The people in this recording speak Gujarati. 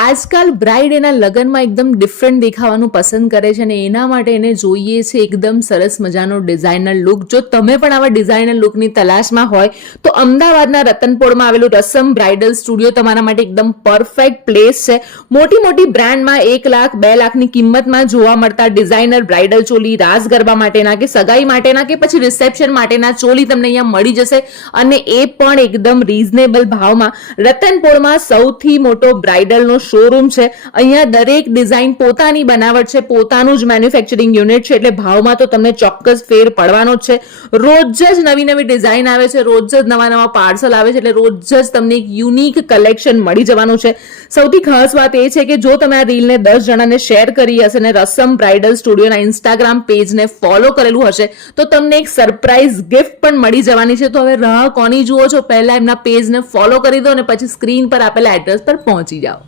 આજકાલ બ્રાઇડ એના લગ્નમાં એકદમ ડિફરન્ટ દેખાવાનું પસંદ કરે છે અને એના માટે એને જોઈએ છે એકદમ સરસ મજાનો ડિઝાઇનર લુક. જો તમે પણ આવા ડિઝાઇનર લુકની તલાશમાં હોય તો અમદાવાદના રતનપોળમાં આવેલું રસમ બ્રાઇડલ સ્ટુડિયો તમારા માટે એકદમ પરફેક્ટ પ્લેસ છે. મોટી મોટી બ્રાન્ડમાં 1 લાખ 2 લાખની કિંમતમાં જોવા મળતા ડિઝાઇનર બ્રાઇડલ ચોલી, રાસ ગરબા માટેના કે સગાઈ માટેના કે પછી રિસેપ્શન માટેના ચોલી તમને અહીંયા મળી જશે અને એ પણ એકદમ રીઝનેબલ ભાવમાં. રતનપોળમાં સૌથી મોટો બ્રાઇડલનો શોરૂમ છે. અહીંયા દરેક ડિઝાઇન પોતાની બનાવટ છે, પોતાનું જ મેન્યુફેક્ચરિંગ યુનિટ છે, એટલે ભાવમાં તો તમને ચોક્કસ ફેર પડવાનો જ છે. રોજ જ નવી નવી ડિઝાઇન આવે છે, રોજ જ નવા નવા પાર્સલ આવે છે, એટલે રોજ જ તમને એક યુનિક કલેક્શન મળી જવાનું છે. સૌથી ખાસ વાત એ છે કે જો તમે આ રીલને 10 જણાને શેર કરી હશે અને રસમ બ્રાઇડલ સ્ટુડિયોના ઇન્સ્ટાગ્રામ પેજને ફોલો કરેલું હશે તો તમને એક સરપ્રાઇઝ ગિફ્ટ પણ મળી જવાની છે. તો હવે રાહ કોની જુઓ છો? પહેલા એમના પેજને ફોલો કરી દો અને પછી સ્ક્રીન પર આપેલા એડ્રેસ પર પહોંચી જાઓ.